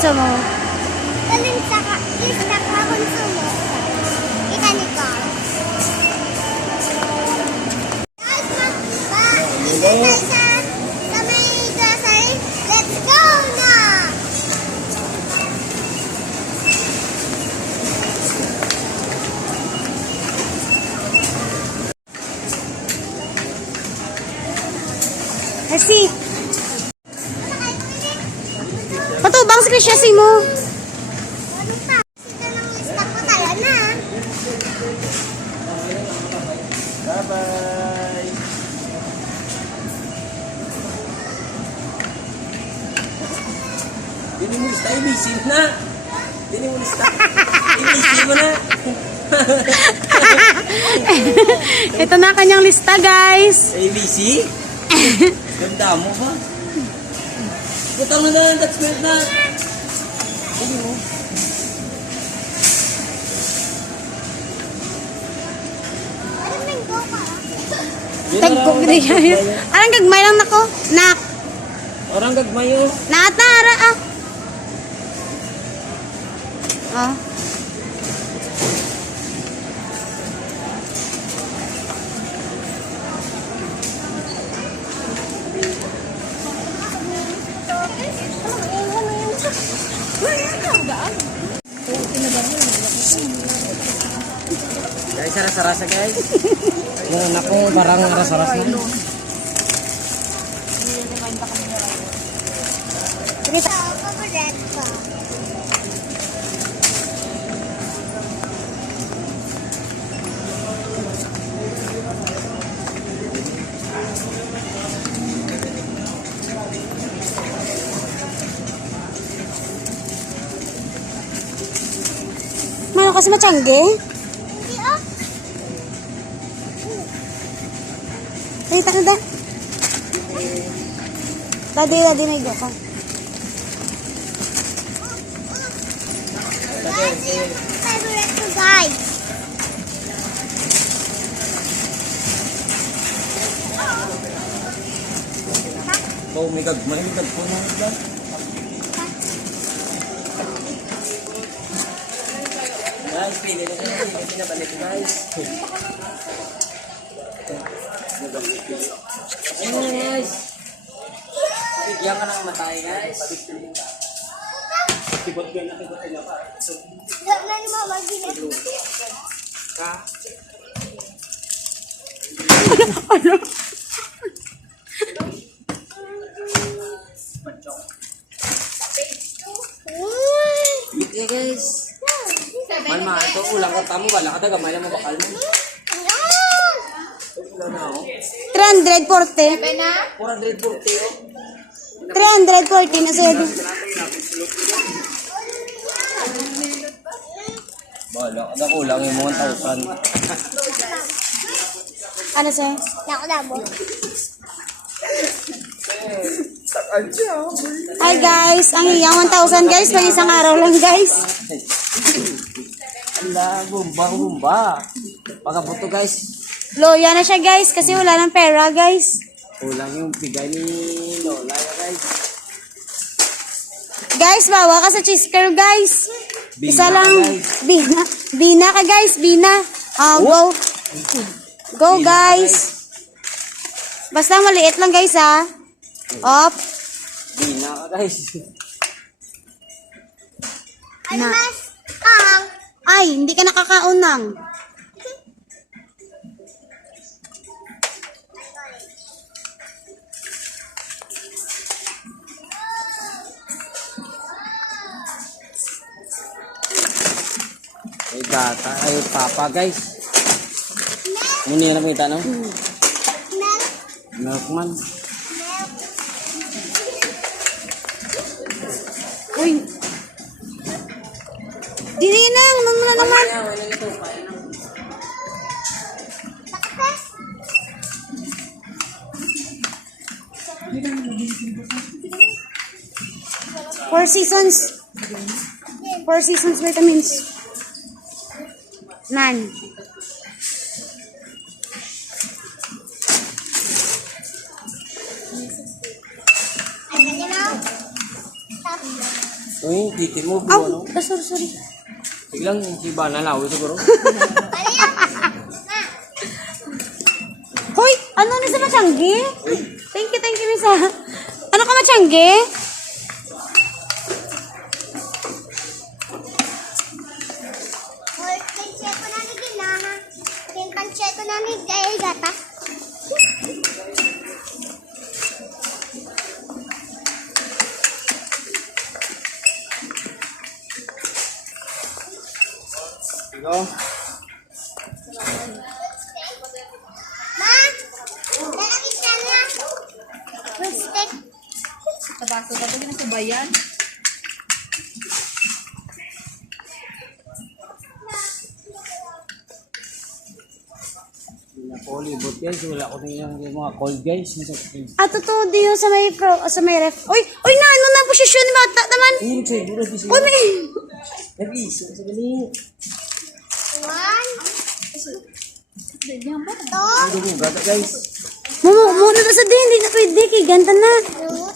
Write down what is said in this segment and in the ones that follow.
konsumo? Lista ka konsumo. Kita ni Carl. Guys, tayo sa may grocery. Let's go na! Kasi, patubang si Krisha mo. Sita ng lista ko tayo na. Bye-bye! Dini mo lista, ibisin na! Dini mo lista, ibisin mo na! Ito na kanyang lista, guys. ABC? Ganda mo ba? Putang na na, that's great na! Dini mo. Ano minggo ka? Tagpo gini kayo. Arang gagmay lang nako. Nak. Orang gagmayo. Naatara ah. Ah. Guys, rasa-rasa guys. Yan ako, barang rasa-rasa. Ito, paborito ko. Mano kasi matsangge? Hindi ah. Kita na da. Dadi na igo ka. Guys, yung favorite ko guys. Oh, may gagmay, may gagpuno dyan. Guys, pili na kayo, hindi na balik guys. Ayun na guys. Bigyan ka ng matay guys. Gak na ni mama gini. Ka. Bigyan guys. Malma, ito ulang ka tamo, wala ka daga, may lang mabakal mo. Ulan na ako. 340. 440 oh. 340 na sa'yo. Bala, ada kulang yung mga 1,000. Ano sa'yo? Ako labo. Hi guys, ang iyang 1,000 guys, pang isang araw lang guys. Ala, bumba. Pagkabuto guys. Loya na siya guys, kasi wala ng pera guys. Kulang yung bigay ni Lola ya guys. Guys, bawa ka sa cheese curl guys. Bina Isa ka, lang, guys. bina ka guys, bina. Go. Go guys. Basta maliit lang guys ha. Op. Bina ka guys. Ano Na. mas? Ang. Ay, hindi ka nakakaunang. Ay gata, ay papa guys. Muna yung nakita no? Milk. Milkman. Uy. Dili na, naman naman. Pakates. Four seasons vitamins. None. Ano na? Stop. Uy, titi mo, Aw, ano? sorry. Biglang si Bana lawi siguro. Ano yan? Hoy, ano ni sa Machanggi? Thank you, Misa. Ano ka Machanggi? Or, pancheto na ni Ginaha. Yung pancheto na ni Gaya Gata. Ikaw? Ma! Lalaki siya niya. With stick. Tabako ka ito sa bayan. Polybot guys, wala ko na yung mga cold guys. Totoo din sa may sa may ref. Uy, na ano na posisyon ni bata naman. Hindi sa'yo, duro di sa'yo. Uy, may. Nag-iisa sa galing. One. Diyan ba? Two. Hindi mo gata guys. Muna na sa din, hindi na pwede kay ganta na. Oh.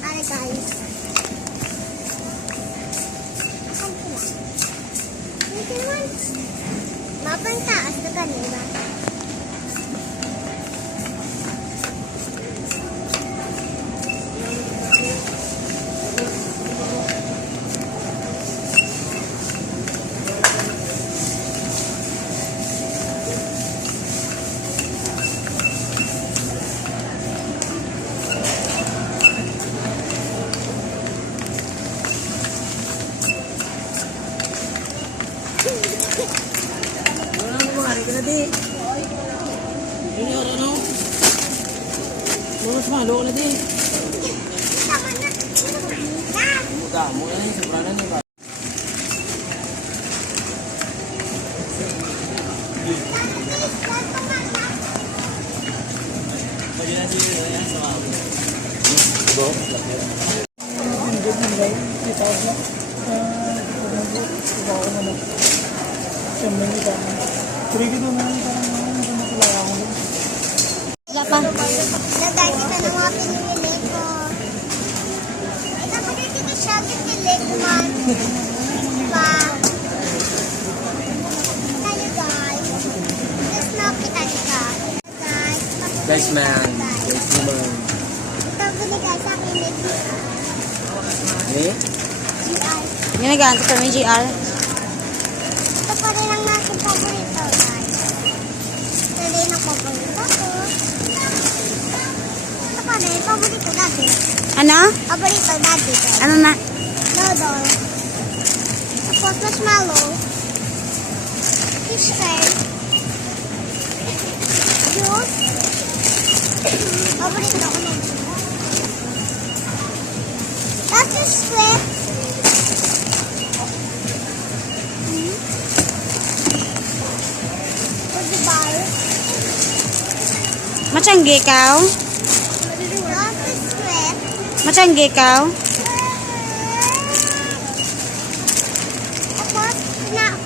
Ano guys? Ito naman. Mapantaas na kanila. Wala mo mga ka na di. Hindi ano? Lumas malo ka na di. Tama na. Muda mo na yung sobranan niya ba? Pwede na sila na yan sa mga. Ito? Wala pa. Lagay kita ng mga pinili ko. Ito pa rin kita siya pinili ko man. Pa. Tayo guys. Just now kita ka. Guys. Guys man. Guys naman. Ito gini guys sa pinili ko. Eh? GI. Yung nag-aantay kami, GR. Ito pa rin ang aking paborito guys. Ito rin ang paborito ko. Ito pa rin, paborito dati. Ano? Paborito dati guys. Ano na? Noodle. Tapos marshmallow. Fish fry. Juice. Paborito ko na juice. Tapos yung square. With the bar. Machanggi ikaw? Tapos square. Machanggi ikaw? Tapos na,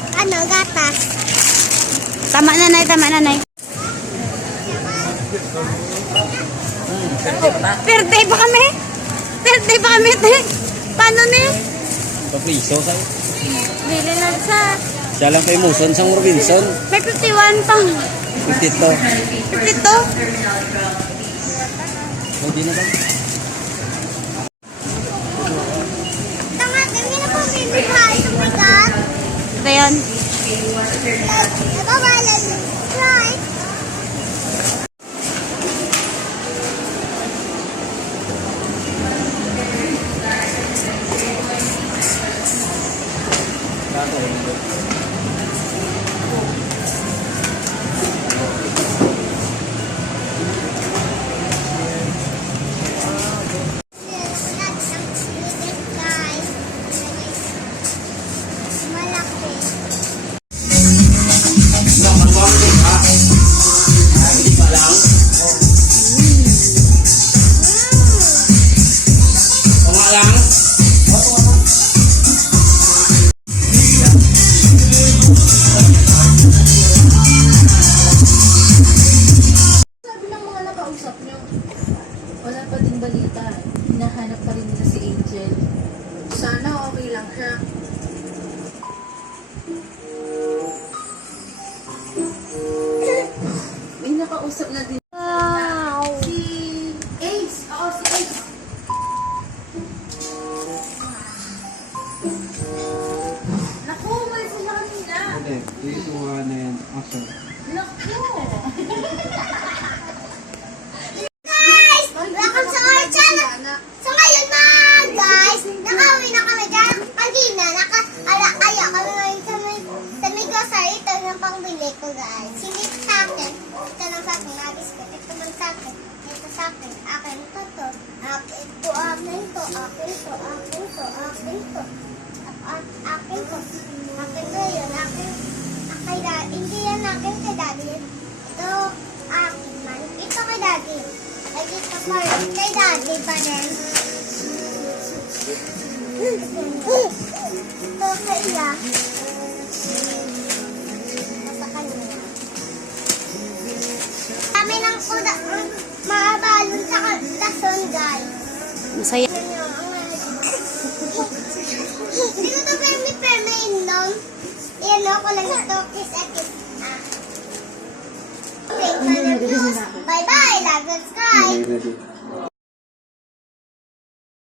gatas. Tama na, Nay. Birthday pa kami? Te. Paano ni? Papriso sa'yo. Bili lang sa... Siya lang kay Muson sang Robinson. May 51 pang. Ito. 52? Hindi na ba? Tama, ganyan na po baby pie. Oh my God. Ito yan. Nabawalan. Try. Malaki. Kausap na din. Wow. Si Ace. Oo, si Ace. Naku, umalis sila kanina. Hindi, ituwa na yan. Aso. Naku. Guys! Welcome sa our channel! So ngayon na guys, nakauwi na kami dahil kanina, naka-alakaya kami ngayon sa may grocery. Ito yung pangbili ko guys. Hindi ito sa akin. Ito lang sa akin. Nabiscuit. Ito lang sa akin. Ito sa akin. Akin to to. Akin to. Akin to. Akin to. Akin to. Akin to. Akin to. Akin to yun. Akin. Kay daddy. Hindi yan akin kay daddy. Ito akin man. Ito kay daddy. Ay, ito pa rin. Kay daddy pa rin. Ito kay ya. Sa kanya. Kami lang po maabalon sa lason, guys. Masaya. Hindi ko ito permi inom. Iyan ako lang ito. Kiss a kiss. Okay, bye-bye. Like, subscribe. Ready?